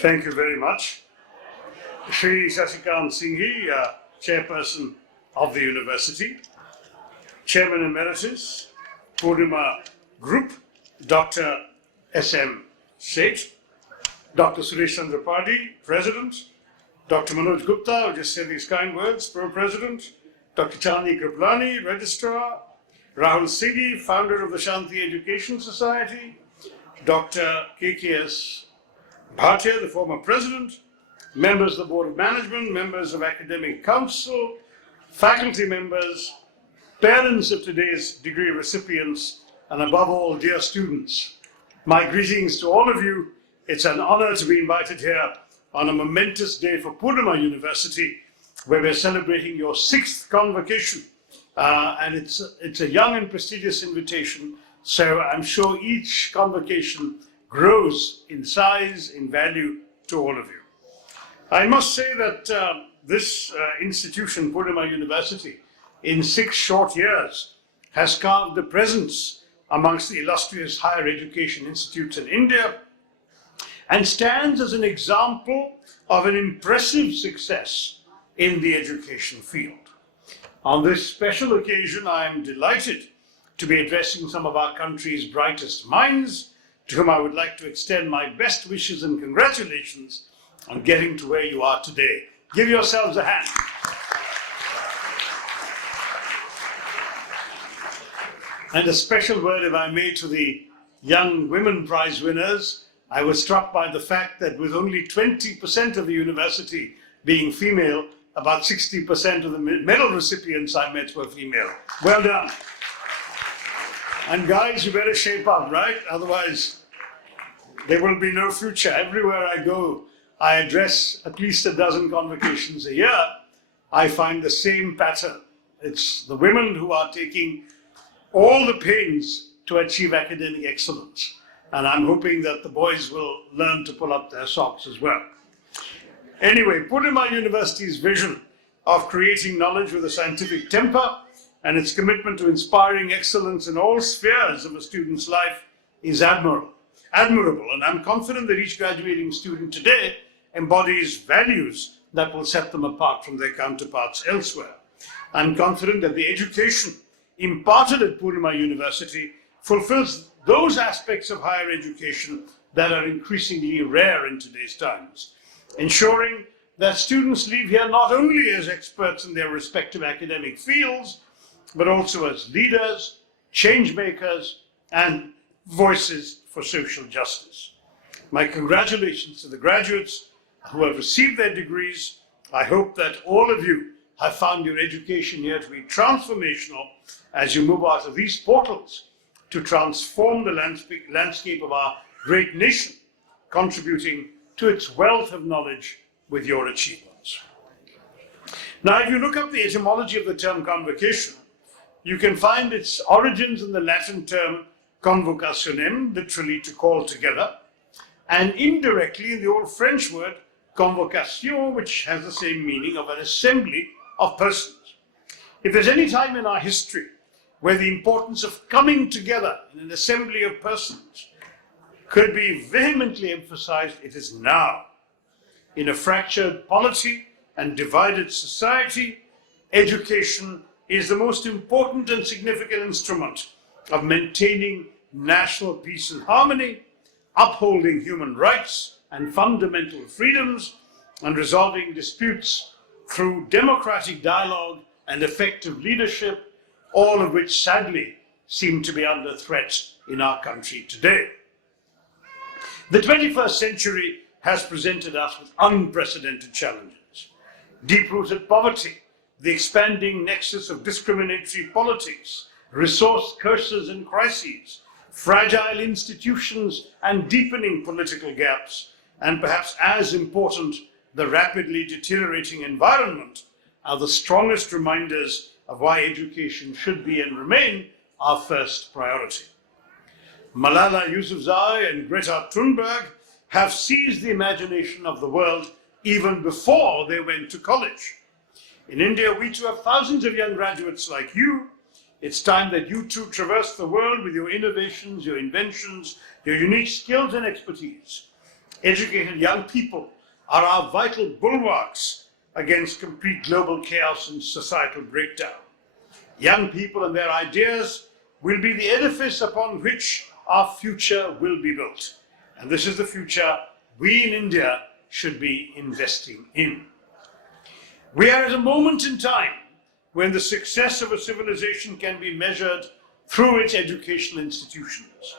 Thank you very much. Shri Shashi Tharoor, Chairperson of the University, Chairman Emeritus, Poornima Group, Dr. S.M. Seth, Dr. Suresh Chandra Padi, President, Dr. Manoj Gupta, who just said these kind words, Pro-President, Dr. Chandni Kriplani, Registrar, Rahul Singhi, Founder of the Shanti Education Society, Dr. KKS Bhatia, the former President, members of the Board of Management, members of Academic Council, faculty members, parents of today's degree recipients, and above all, dear students. My greetings to all of you. It's an honor to be invited here on a momentous day for Poornima University, where we're celebrating your 6th convocation. And it's a young and prestigious invitation, so I'm sure each convocation grows in size, in value to all of you. I must say that this institution, Poornima University, in 6 short years, has carved a presence amongst the illustrious higher education institutes in India and stands as an example of an impressive success in the education field. On this special occasion, I am delighted to be addressing some of our country's brightest minds, to whom I would like to extend my best wishes and congratulations on getting to where you are today. Give yourselves a hand. And a special word, if I may, to the young women prize winners. I was struck by the fact that with only 20% of the university being female, about 60% of the medal recipients I met were female. Well done. And guys, you better shape up, right? Otherwise, there will be no future. Everywhere I go, I address at least a dozen convocations a year. I find the same pattern. It's the women who are taking all the pains to achieve academic excellence. And I'm hoping that the boys will learn to pull up their socks as well. Anyway, Poornima University's vision of creating knowledge with a scientific temper and its commitment to inspiring excellence in all spheres of a student's life is admirable. And I'm confident that each graduating student today embodies values that will set them apart from their counterparts elsewhere. I'm confident that the education imparted at Poornima University fulfills those aspects of higher education that are increasingly rare in today's times, ensuring that students leave here not only as experts in their respective academic fields, but also as leaders, change makers, and voices for social justice. My congratulations to the graduates who have received their degrees. I hope that all of you have found your education here to be transformational as you move out of these portals to transform the landscape of our great nation, contributing to its wealth of knowledge with your achievements. Now, if you look up the etymology of the term convocation, you can find its origins in the Latin term convocationem, literally to call together, and indirectly in the old French word convocation, which has the same meaning of an assembly of persons. If there's any time in our history where the importance of coming together in an assembly of persons could be vehemently emphasized, it is now. In a fractured polity and divided society, education is the most important and significant instrument of maintaining national peace and harmony, upholding human rights and fundamental freedoms, and resolving disputes through democratic dialogue and effective leadership, all of which sadly seem to be under threat in our country today. The 21st century has presented us with unprecedented challenges. Deep-rooted poverty, the expanding nexus of discriminatory politics, resource curses and crises, fragile institutions and deepening political gaps, and perhaps as important, the rapidly deteriorating environment are the strongest reminders of why education should be and remain our first priority. Malala Yousafzai and Greta Thunberg have seized the imagination of the world even before they went to college. In India, we too have thousands of young graduates like you. It's time that you too traverse the world with your innovations, your inventions, your unique skills and expertise. Educated young people are our vital bulwarks against complete global chaos and societal breakdown. Young people and their ideas will be the edifice upon which our future will be built. And this is the future we in India should be investing in. We are at a moment in time when the success of a civilization can be measured through its educational institutions,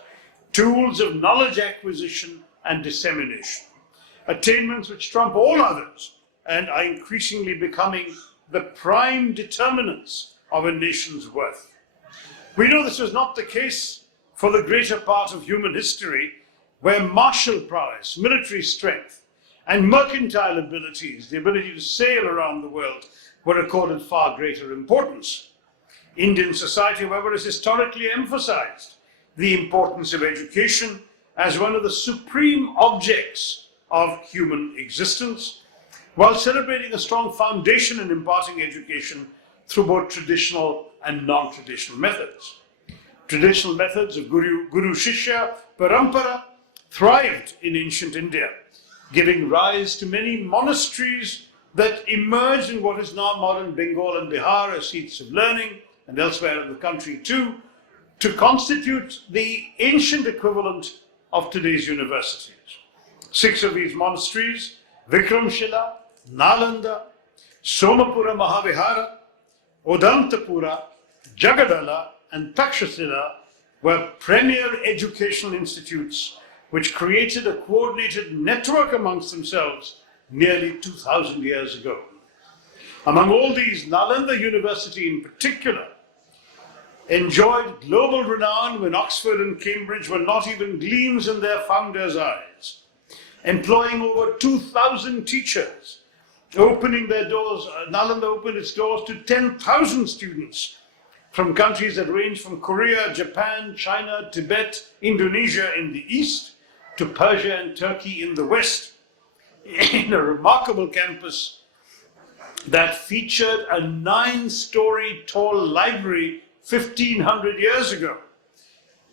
tools of knowledge acquisition and dissemination, attainments which trump all others and are increasingly becoming the prime determinants of a nation's worth. We know this was not the case for the greater part of human history, where martial prowess, military strength, and mercantile abilities, the ability to sail around the world, were accorded far greater importance. Indian society, however, has historically emphasized the importance of education as one of the supreme objects of human existence, while celebrating a strong foundation in imparting education through both traditional and non-traditional methods. Traditional methods of Guru Shishya Parampara thrived in ancient India, giving rise to many monasteries that emerged in what is now modern Bengal and Bihar as seats of learning, and elsewhere in the country too, to constitute the ancient equivalent of today's universities. 6 of these monasteries, Vikramshila, Nalanda, Somapura Mahavihara, Odantapura, Jagadala, and Takshashila, were premier educational institutes which created a coordinated network amongst themselves nearly 2,000 years ago. Among all these, Nalanda University in particular enjoyed global renown when Oxford and Cambridge were not even gleams in their founders' eyes, employing over 2,000 teachers, opening their doors. Nalanda opened its doors to 10,000 students from countries that range from Korea, Japan, China, Tibet, Indonesia in the east, to Persia and Turkey in the west, in a remarkable campus that featured a 9-story tall library 1,500 years ago,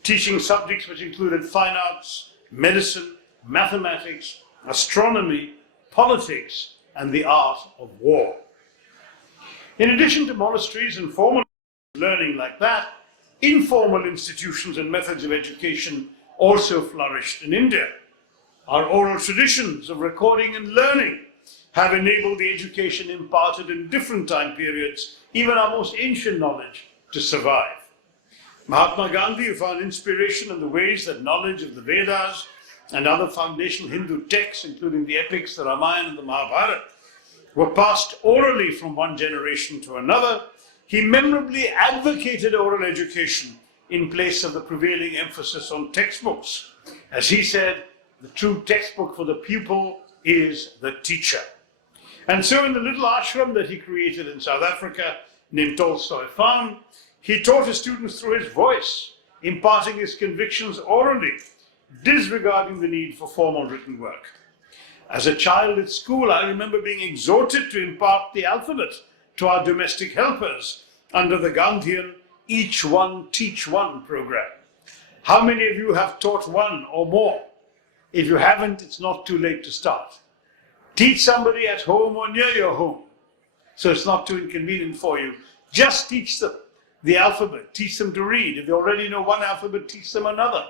teaching subjects which included fine arts, medicine, mathematics, astronomy, politics, and the art of war. In addition to monasteries and formal learning like that, informal institutions and methods of education also flourished in India. Our oral traditions of recording and learning have enabled the education imparted in different time periods, even our most ancient knowledge, to survive. Mahatma Gandhi, who found inspiration in the ways that knowledge of the Vedas and other foundational Hindu texts, including the epics, the Ramayana and the Mahabharata, were passed orally from one generation to another, he memorably advocated oral education in place of the prevailing emphasis on textbooks. As he said, the true textbook for the pupil is the teacher. And so in the little ashram that he created in South Africa, named Tolstoy Farm, he taught his students through his voice, imparting his convictions orally, disregarding the need for formal written work. As a child at school, I remember being exhorted to impart the alphabet to our domestic helpers under the Gandhian Each One Teach One program. How many of you have taught one or more? If you haven't, it's not too late to start. Teach somebody at home or near your home, so it's not too inconvenient for you. Just teach them the alphabet. Teach them to read. If they already know one alphabet, teach them another.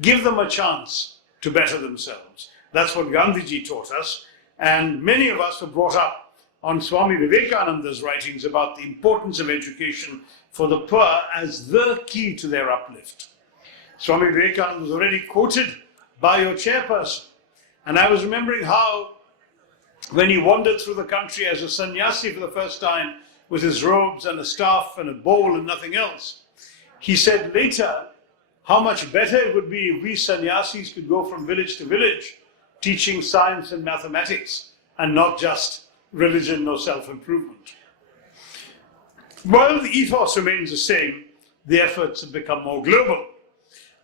Give them a chance to better themselves. That's what Gandhiji taught us, and many of us were brought up on Swami Vivekananda's writings about the importance of education for the poor as the key to their uplift. Swami Vivekananda was already quoted by your chairperson, and I was remembering how when he wandered through the country as a sannyasi for the first time with his robes and a staff and a bowl and nothing else, he said later how much better it would be if we sannyasis could go from village to village teaching science and mathematics and not just religion or self-improvement. While the ethos remains the same, the efforts have become more global.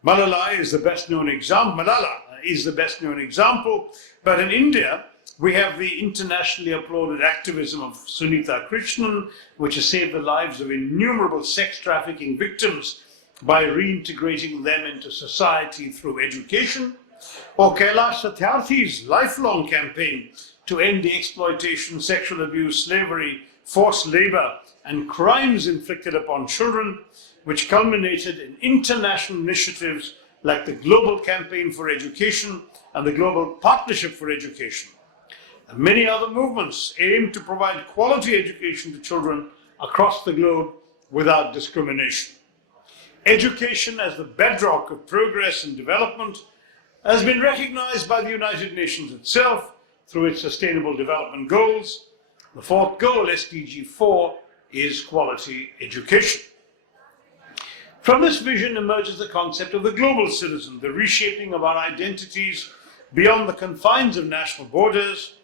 Malala is the best known example, but in India, we have the internationally applauded activism of Sunita Krishnan, which has saved the lives of innumerable sex trafficking victims by reintegrating them into society through education. or Kailash Satyarthi's lifelong campaign to end the exploitation, sexual abuse, slavery, forced labor, and crimes inflicted upon children, which culminated in international initiatives like the Global Campaign for Education and the Global Partnership for Education. And many other movements aim to provide quality education to children across the globe without discrimination. Education as the bedrock of progress and development has been recognized by the United Nations itself through its Sustainable Development Goals. The fourth goal, SDG 4, is quality education. From this vision emerges the concept of the global citizen, the reshaping of our identities beyond the confines of national borders,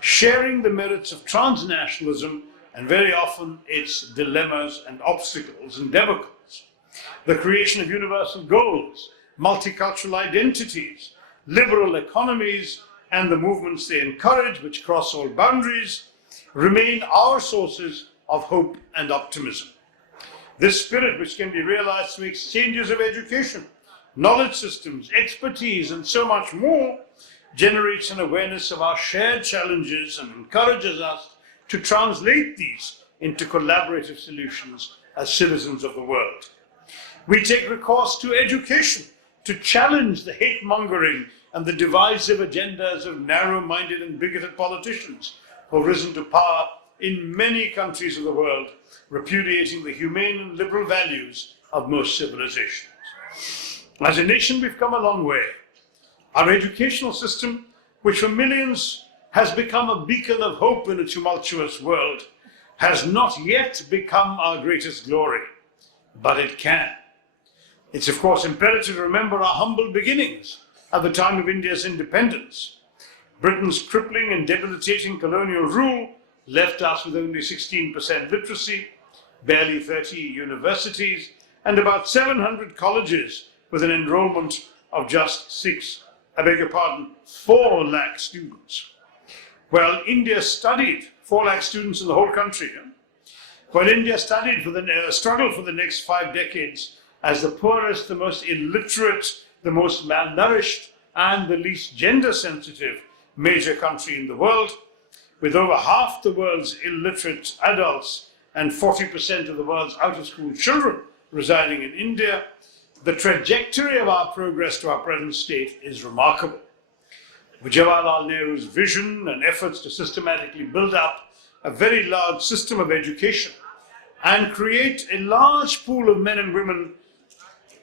sharing the merits of transnationalism and very often its dilemmas and obstacles and debacles. The creation of universal goals, multicultural identities, liberal economies, and the movements they encourage, which cross all boundaries, remain our sources of hope and optimism. This spirit, which can be realized through exchanges of education, knowledge systems, expertise, and so much more, generates an awareness of our shared challenges and encourages us to translate these into collaborative solutions as citizens of the world. We take recourse to education to challenge the hate-mongering and the divisive agendas of narrow-minded and bigoted politicians who have risen to power in many countries of the world, repudiating the humane and liberal values of most civilizations. As a nation, we've come a long way. Our educational system, which for millions has become a beacon of hope in a tumultuous world, has not yet become our greatest glory, but it can. It's of course imperative to remember our humble beginnings at the time of India's independence. Britain's crippling and debilitating colonial rule left us with only 16% literacy, barely 30 universities, and about 700 colleges with an enrollment of just 4 lakh students. Well, India studied 4 lakh students in the whole country. Well, India studied struggled for the next 5 decades as the poorest, the most illiterate, the most malnourished, and the least gender-sensitive major country in the world, with over half the world's illiterate adults and 40% of the world's out-of-school children residing in India. The trajectory of our progress to our present state is remarkable. With Jawaharlal Nehru's vision and efforts to systematically build up a very large system of education and create a large pool of men and women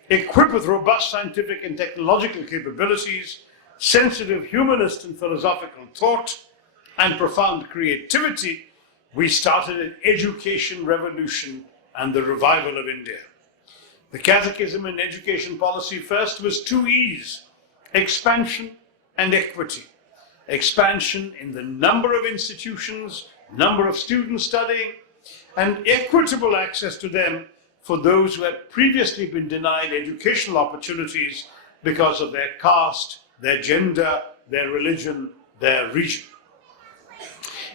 equipped with robust scientific and technological capabilities, sensitive humanist and philosophical thought, and profound creativity, we started an education revolution and the revival of India. The catechism in education policy first was 2 E's: expansion and equity. Expansion in the number of institutions, number of students studying, and equitable access to them for those who had previously been denied educational opportunities because of their caste, their gender, their religion, their region.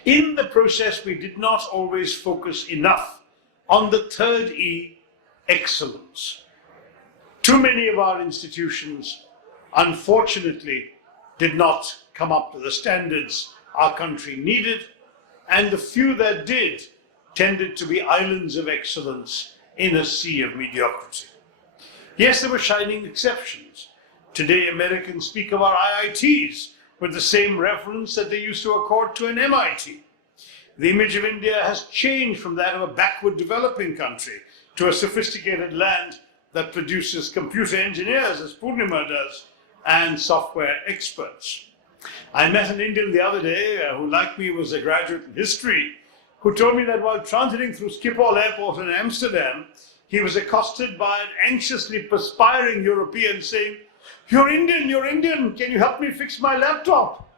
In the process, we did not always focus enough on the 3rd E, excellence. Too many of our institutions, unfortunately, did not come up to the standards our country needed, and the few that did tended to be islands of excellence in a sea of mediocrity. Yes, there were shining exceptions. Today, Americans speak of our IITs with the same reverence that they used to accord to an MIT. The image of India has changed from that of a backward developing country to a sophisticated land that produces computer engineers, as Poornima does, and software experts. I met an Indian the other day who, like me, was a graduate in history, who told me that while transiting through Schiphol Airport in Amsterdam, he was accosted by an anxiously perspiring European saying, you're Indian, can you help me fix my laptop?"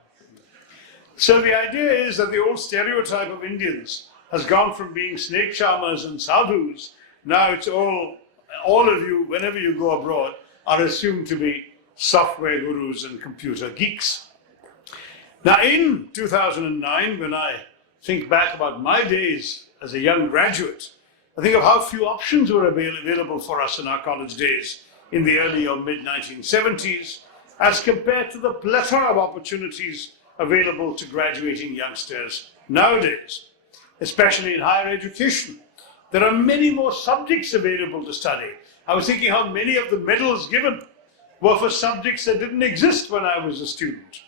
So the idea is that the old stereotype of Indians has gone from being snake charmers and sadhus. Now it's all of you, whenever you go abroad, are assumed to be software gurus and computer geeks. Now in 2009, when I think back about my days as a young graduate, I think of how few options were available for us in our college days in the early or mid-1970s, as compared to the plethora of opportunities available to graduating youngsters nowadays, especially in higher education. There are many more subjects available to study. I was thinking how many of the medals given were for subjects that didn't exist when I was a student,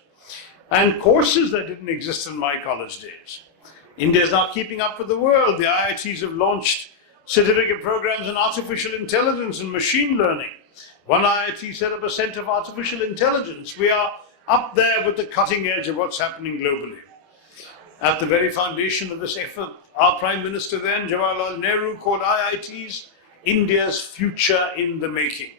and courses that didn't exist in my college days. India is now keeping up with the world. The IITs have launched certificate programs in artificial intelligence and machine learning. One IIT set up a center of artificial intelligence. We are up there with the cutting edge of what's happening globally. At the very foundation of this effort, our Prime Minister then, Jawaharlal Nehru, called IITs India's future in the making.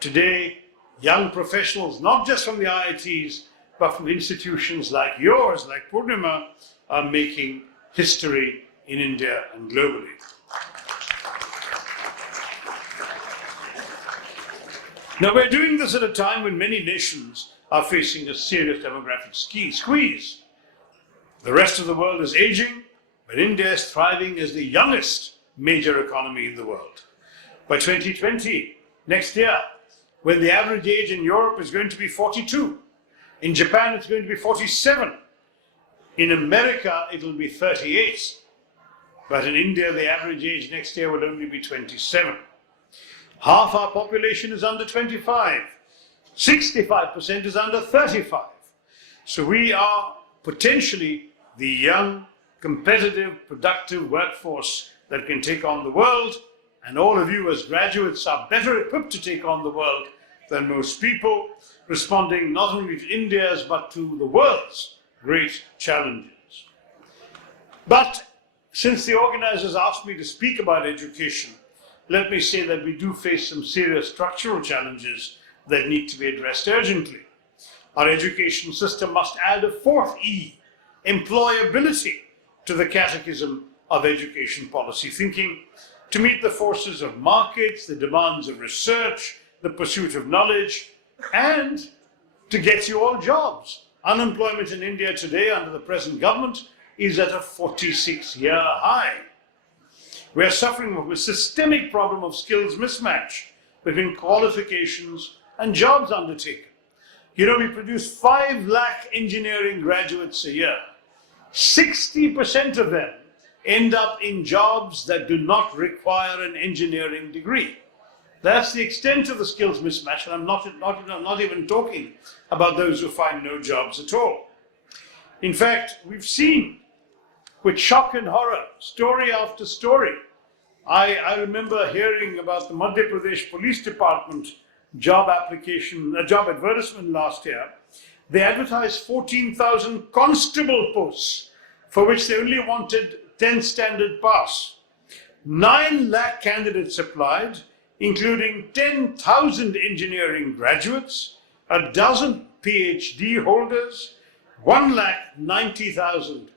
Today, young professionals, not just from the IITs, but from institutions like yours, like Poornima, are making history in India and globally. Now, we're doing this at a time when many nations are facing a serious demographic squeeze. The rest of the world is aging, but India is thriving as the youngest major economy in the world. By 2020, next year, when the average age in Europe is going to be 42, in Japan it's going to be 47, in America it'll be 38, but in India the average age next year will only be 27. Half our population is under 25, 65% is under 35. So we are potentially the young, competitive, productive workforce that can take on the world, and all of you as graduates are better equipped to take on the world than most people, responding not only to India's but to the world's great challenges. But since the organizers asked me to speak about education, let me say that we do face some serious structural challenges that need to be addressed urgently. Our education system must add a fourth E, employability, to the catechism of education policy thinking, to meet the forces of markets, the demands of research, the pursuit of knowledge, and to get you all jobs. Unemployment in India today under the present government is at a 46-year high. We are suffering from a systemic problem of skills mismatch between qualifications and jobs undertaken. You know, we produce 5 lakh engineering graduates a year. 60% of them end up in jobs that do not require an engineering degree. That's the extent of the skills mismatch, and I'm not even talking about those who find no jobs at all. In fact, we've seen with shock and horror, story after story. I remember hearing about the Madhya Pradesh Police Department job advertisement last year. They advertised 14,000 constable posts for which they only wanted 10th standard pass. 9 lakh candidates applied, including 10,000 engineering graduates, a dozen PhD holders, 1,90,000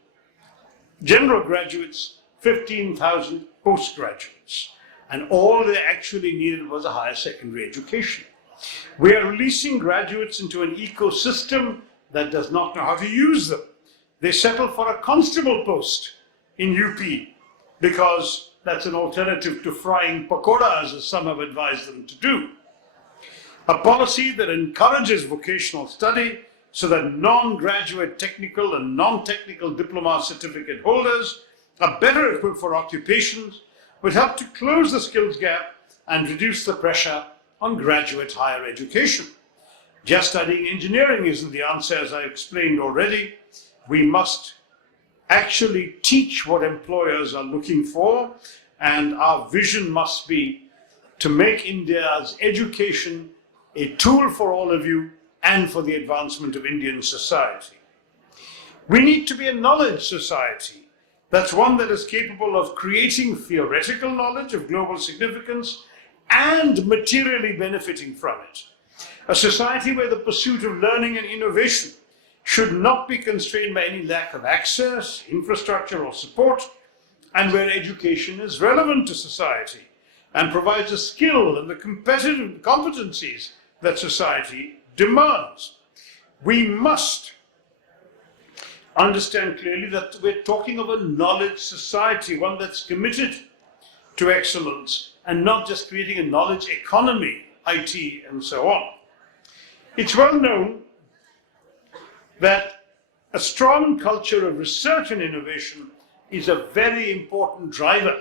general graduates, 15,000 postgraduates. And all they actually needed was a higher secondary education. We are releasing graduates into an ecosystem that does not know how to use them. They settle for a constable post in UP because that's an alternative to frying pakoras, as some have advised them to do. A policy that encourages vocational study so that non-graduate technical and non-technical diploma certificate holders are better equipped for occupations would help to close the skills gap and reduce the pressure on graduate higher education. Just studying engineering isn't the answer, as I explained already. We must actually teach what employers are looking for, and our vision must be to make India's education a tool for all of you and for the advancement of Indian society. We need to be a knowledge society. That's one that is capable of creating theoretical knowledge of global significance and materially benefiting from it. A society where the pursuit of learning and innovation should not be constrained by any lack of access, infrastructure, or support, and where education is relevant to society and provides a skill and the competitive competencies that society demands. We must understand clearly that we're talking of a knowledge society, one that's committed to excellence and not just creating a knowledge economy, IT, and so on. It's well known that a strong culture of research and innovation is a very important driver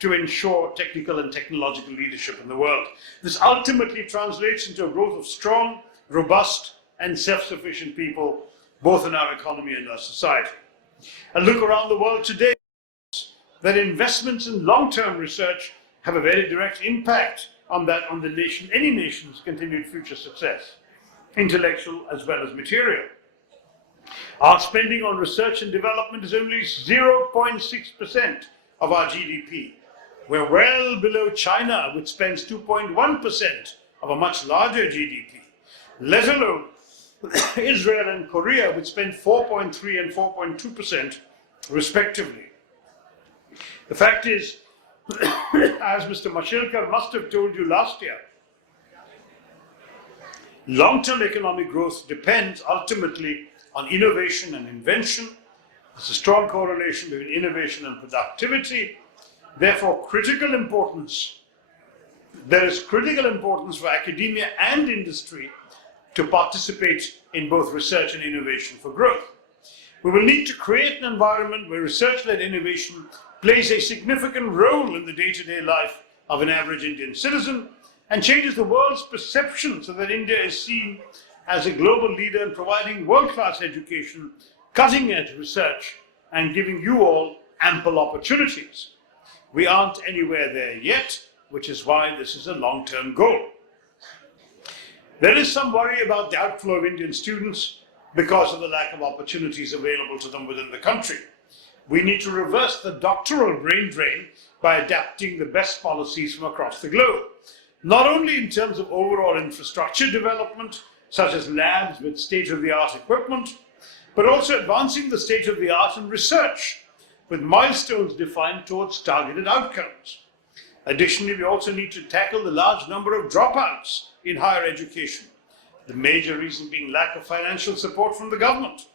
to ensure technical and technological leadership in the world. This ultimately translates into a growth of strong, robust, and self-sufficient people, both in our economy and our society. And look around the world today, that investments in long-term research have a very direct impact on the nation, any nation's continued future success, intellectual as well as material. Our spending on research and development is only 0.6% of our GDP. We're well below China, which spends 2.1% of a much larger GDP, let alone Israel and Korea, which spend 4.3 and 4.2% respectively. The fact is, as Mr. Mashilkar must have told you last year, long-term economic growth depends ultimately on innovation and invention. There's a strong correlation between innovation and productivity. Therefore, there is critical importance for academia and industry to participate in both research and innovation for growth. We will need to create an environment where research-led innovation plays a significant role in the day-to-day life of an average Indian citizen and changes the world's perception so that India is seen as a global leader in providing world-class education, cutting-edge research, and giving you all ample opportunities. We aren't anywhere there yet, which is why this is a long-term goal. There is some worry about the outflow of Indian students because of the lack of opportunities available to them within the country. We need to reverse the doctoral brain drain by adapting the best policies from across the globe, not only in terms of overall infrastructure development, such as labs with state-of-the-art equipment, but also advancing the state-of-the-art in research, with milestones defined towards targeted outcomes. Additionally, we also need to tackle the large number of dropouts in higher education, the major reason being lack of financial support from the government.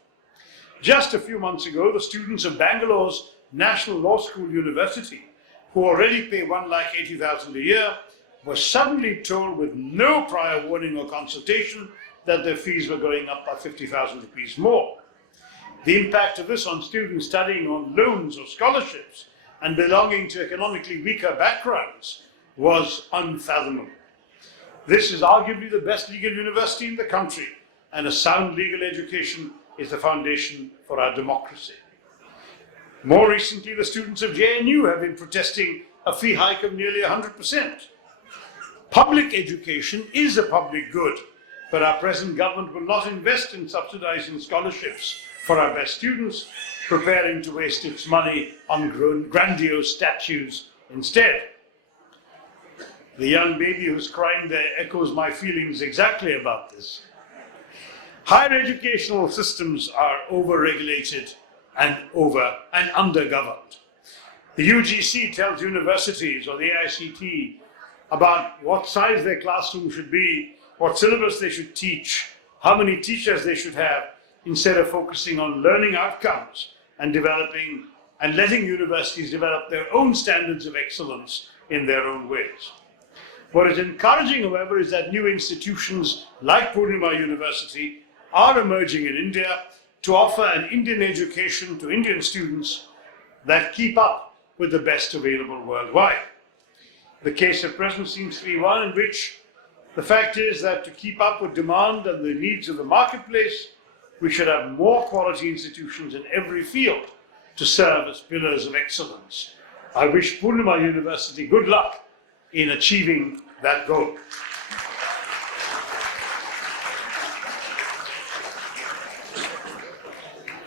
Just a few months ago, the students of Bangalore's National Law School University, who already pay 1,80,000 a year, were suddenly told with no prior warning or consultation that their fees were going up by 50,000 rupees more. The impact of this on students studying on loans or scholarships and belonging to economically weaker backgrounds was unfathomable. This is arguably the best legal university in the country, and a sound legal education is the foundation for our democracy. More recently, the students of JNU have been protesting a fee hike of nearly 100%. Public education is a public good, but our present government will not invest in subsidizing scholarships for our best students, preparing to waste its money on grandiose statues instead. The young baby who's crying there echoes my feelings exactly about this. Higher educational systems are over-regulated and under-governed. The UGC tells universities or the AICT about what size their classroom should be, what syllabus they should teach, how many teachers they should have, instead of focusing on learning outcomes and developing and letting universities develop their own standards of excellence in their own ways. What is encouraging, however, is that new institutions like Poornima University are emerging in India to offer an Indian education to Indian students that keep up with the best available worldwide. The case at present seems to be one in which the fact is that to keep up with demand and the needs of the marketplace, we should have more quality institutions in every field to serve as pillars of excellence. I wish Poornima University good luck in achieving that goal.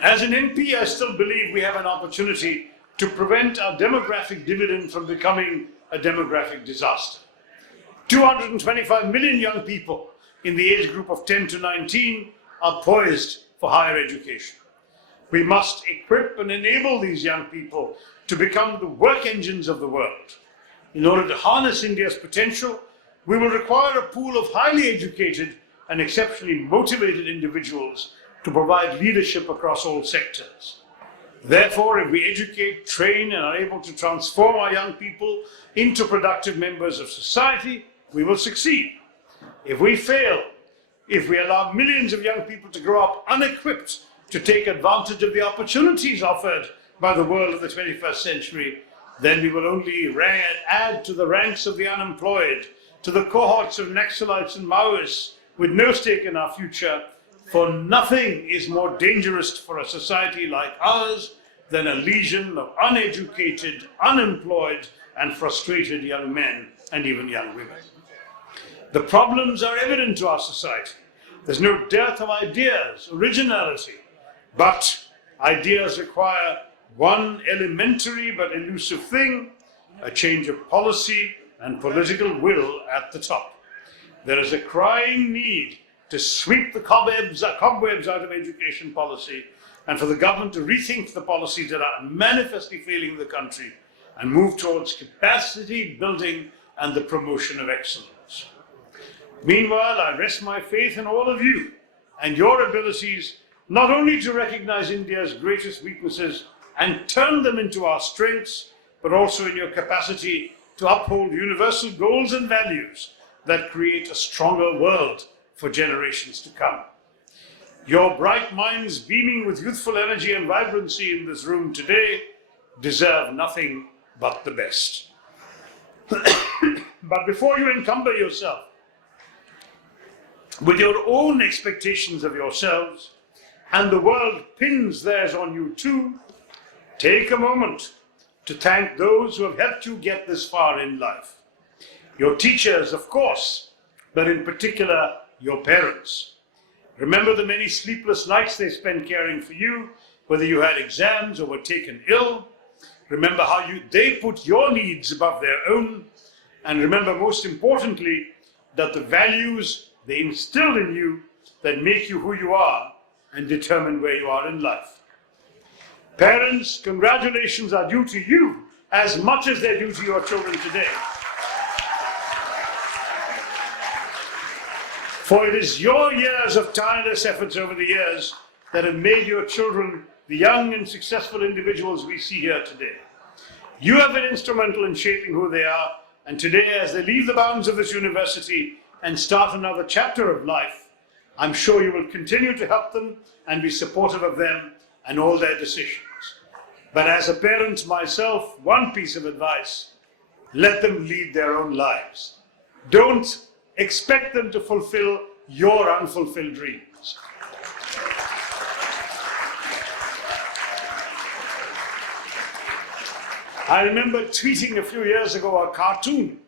As an MP, I still believe we have an opportunity to prevent our demographic dividend from becoming a demographic disaster. 225 million young people in the age group of 10 to 19 are poised for higher education. We must equip and enable these young people to become the work engines of the world. In order to harness India's potential, we will require a pool of highly educated and exceptionally motivated individuals to provide leadership across all sectors. Therefore, if we educate, train, and are able to transform our young people into productive members of society, we will succeed. If we fail, if we allow millions of young people to grow up unequipped to take advantage of the opportunities offered by the world of the 21st century, then we will only add to the ranks of the unemployed, to the cohorts of Naxalites and Maoists with no stake in our future, for nothing is more dangerous for a society like ours than a legion of uneducated, unemployed, and frustrated young men and even young women. The problems are evident to our society. There's no dearth of ideas, originality, but ideas require one elementary but elusive thing: a change of policy and political will at the top. There is a crying need to sweep the cobwebs out of education policy, and for the government to rethink the policies that are manifestly failing the country and move towards capacity building and the promotion of excellence. Meanwhile, I rest my faith in all of you and your abilities not only to recognize India's greatest weaknesses and turn them into our strengths, but also in your capacity to uphold universal goals and values that create a stronger world for generations to come. Your bright minds beaming with youthful energy and vibrancy in this room today deserve nothing but the best. But before you encumber yourself with your own expectations of yourselves, and the world pins theirs on you too, take a moment to thank those who have helped you get this far in life. Your teachers, of course, but in particular, your parents. Remember the many sleepless nights they spent caring for you, whether you had exams or were taken ill. Remember how they put your needs above their own. And remember, most importantly, that the values they instilled in you that make you who you are and determine where you are in life. Parents, congratulations are due to you as much as they're due to your children today. For it is your years of tireless efforts over the years that have made your children the young and successful individuals we see here today. You have been instrumental in shaping who they are, and today, as they leave the bounds of this university and start another chapter of life, I'm sure you will continue to help them and be supportive of them and all their decisions. But as a parent myself, one piece of advice: let them lead their own lives. Don't expect them to fulfill your unfulfilled dreams. I remember tweeting a few years ago a cartoon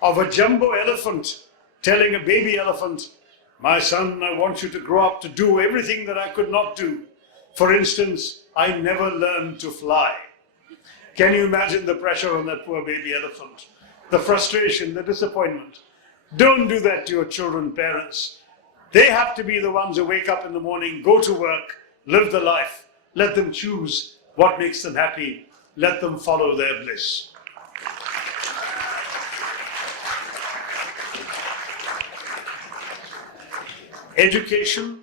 of a jumbo elephant telling a baby elephant, "My son, I want you to grow up to do everything that I could not do. For instance, I never learned to fly." Can you imagine the pressure on that poor baby elephant? The frustration, the disappointment. Don't do that to your children, parents. They have to be the ones who wake up in the morning, go to work, live the life. Let them choose what makes them happy. Let them follow their bliss. Education,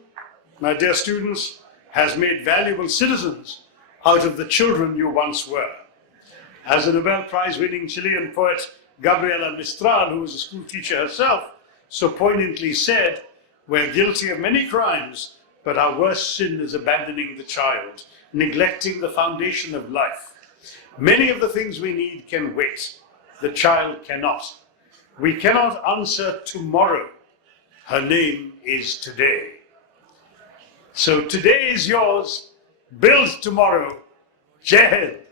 my dear students, has made valuable citizens out of the children you once were. As the Nobel Prize-winning Chilean poet Gabriela Mistral, who was a school teacher herself, so poignantly said, "We're guilty of many crimes, but our worst sin is abandoning the child, neglecting the foundation of life. Many of the things we need can wait. The child cannot. We cannot answer tomorrow. Her name is today." So today is yours. Build tomorrow. Jai Hind.